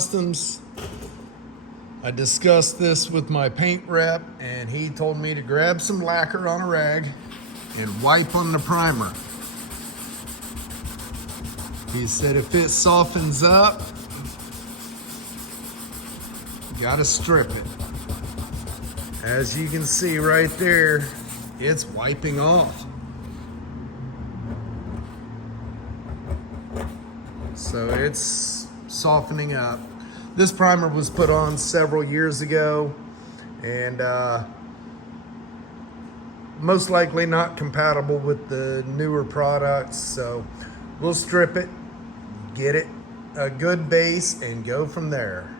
Customs. I discussed this with my paint rep, and he told me to grab some lacquer on a rag and wipe on the primer. He said if it softens up, you gotta strip it. As you can see right there, it's wiping off. So it's softening up. This primer was put on several years ago, and most likely not compatible with the newer products. So we'll strip it, get it a good base, and go from there.